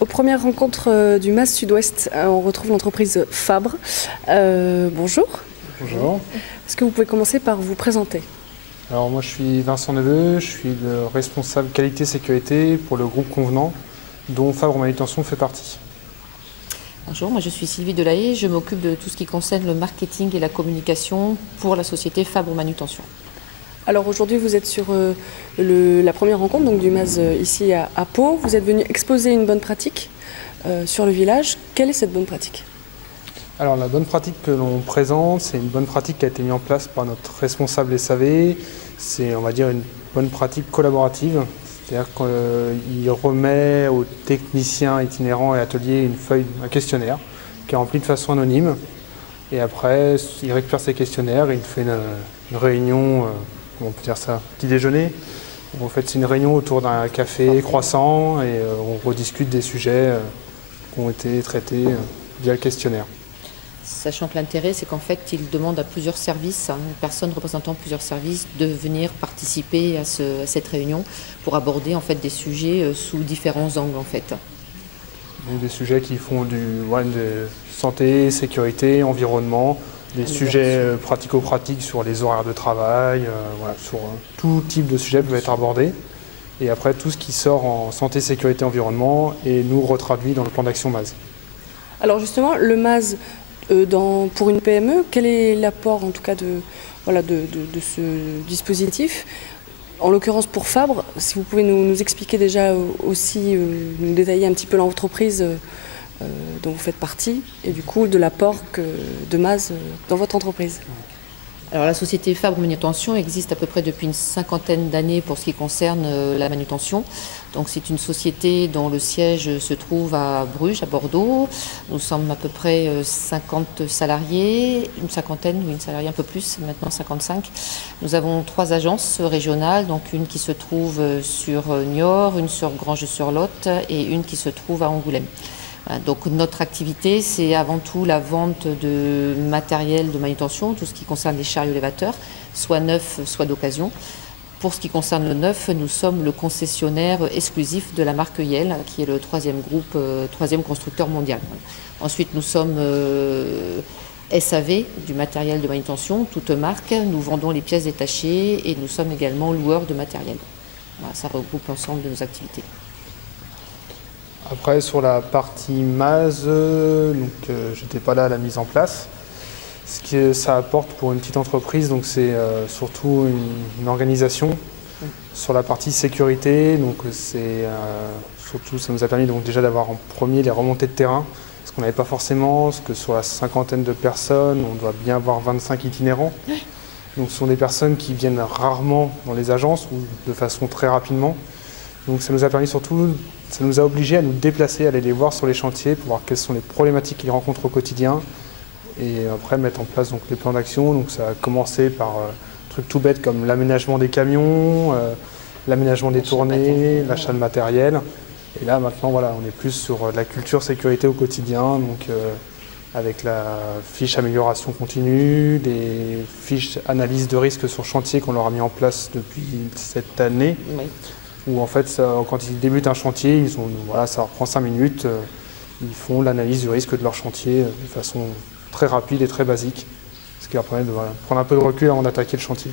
Aux premières rencontres du MAS Sud-Ouest, on retrouve l'entreprise Fabre. Bonjour. Bonjour. Est-ce que vous pouvez commencer par vous présenter? Alors moi je suis Vincent Neveu, je suis le responsable qualité sécurité pour le groupe Convenant dont Fabre Manutention fait partie. Bonjour, moi je suis Sylvie Delahaye, je m'occupe de tout ce qui concerne le marketing et la communication pour la société Fabre Manutention. Alors aujourd'hui vous êtes sur la première rencontre donc, du MAS ici à Pau. Vous êtes venu exposer une bonne pratique sur le village. Quelle est cette bonne pratique? Alors la bonne pratique que l'on présente, c'est une bonne pratique qui a été mise en place par notre responsable SAV. C'est, on va dire, une bonne pratique collaborative. C'est-à-dire qu'il remet aux techniciens itinérants et ateliers une feuille, un questionnaire qui est rempli de façon anonyme. Et après, il récupère ces questionnaires et il fait une réunion, comment on peut dire ça, petit déjeuner. En fait, c'est une réunion autour d'un café croissant et on rediscute des sujets qui ont été traités via le questionnaire. Sachant que l'intérêt, c'est qu'en fait, il demande à plusieurs services, une personne représentant plusieurs services, de venir participer à cette réunion pour aborder en fait des sujets sous différents angles en fait. Donc, des sujets qui font de santé, sécurité, environnement, des sujets pratico-pratiques sur les horaires de travail, sur tout type de sujet peut être abordé. Et après, tout ce qui sort en santé, sécurité, environnement et nous retraduit dans le plan d'action MAS. Alors justement, le MAS, pour une PME, quel est l'apport en tout cas de ce dispositif? En l'occurrence pour Fabre, si vous pouvez nous expliquer déjà aussi, nous détailler un petit peu l'entreprise dont vous faites partie et du coup de l'apport de MAS dans votre entreprise. Alors la société Fabre Manutention existe à peu près depuis une cinquantaine d'années pour ce qui concerne la manutention. Donc c'est une société dont le siège se trouve à Bruges, à Bordeaux. Nous sommes à peu près 50 salariés, une cinquantaine, ou une salariée un peu plus, maintenant 55. Nous avons 3 agences régionales, donc une qui se trouve sur Niort, une sur Granges-sur-Lot et une qui se trouve à Angoulême. Donc notre activité, c'est avant tout la vente de matériel de manutention, tout ce qui concerne les chariots élévateurs, soit neuf, soit d'occasion. Pour ce qui concerne le neuf, nous sommes le concessionnaire exclusif de la marque Yale, qui est le troisième constructeur mondial. Ensuite, nous sommes SAV, du matériel de manutention, toute marque. Nous vendons les pièces détachées et nous sommes également loueurs de matériel. Voilà, ça regroupe l'ensemble de nos activités. Après, sur la partie MAS, j'étais pas là à la mise en place. Ce que ça apporte pour une petite entreprise, c'est surtout une organisation. Sur la partie sécurité, surtout ça nous a permis déjà d'avoir en premier les remontées de terrain, ce qu'on n'avait pas forcément, parce que sur la cinquantaine de personnes, on doit bien avoir 25 itinérants. Donc ce sont des personnes qui viennent rarement dans les agences ou de façon très rapidement. Donc ça nous a permis surtout, ça nous a obligés à nous déplacer, à aller les voir sur les chantiers pour voir quelles sont les problématiques qu'ils rencontrent au quotidien et après mettre en place les plans d'action. Donc ça a commencé par des trucs tout bêtes comme l'aménagement des camions, l'aménagement des tournées, l'achat de matériel. Et là maintenant on est plus sur la culture sécurité au quotidien, avec la fiche amélioration continue, les fiches analyse de risque sur chantier qu'on leur a mis en place depuis cette année. Oui. Où en fait, quand ils débutent un chantier, ça leur prend 5 minutes, ils font l'analyse du risque de leur chantier de façon très rapide et très basique, ce qui leur permet de prendre un peu de recul avant d'attaquer le chantier.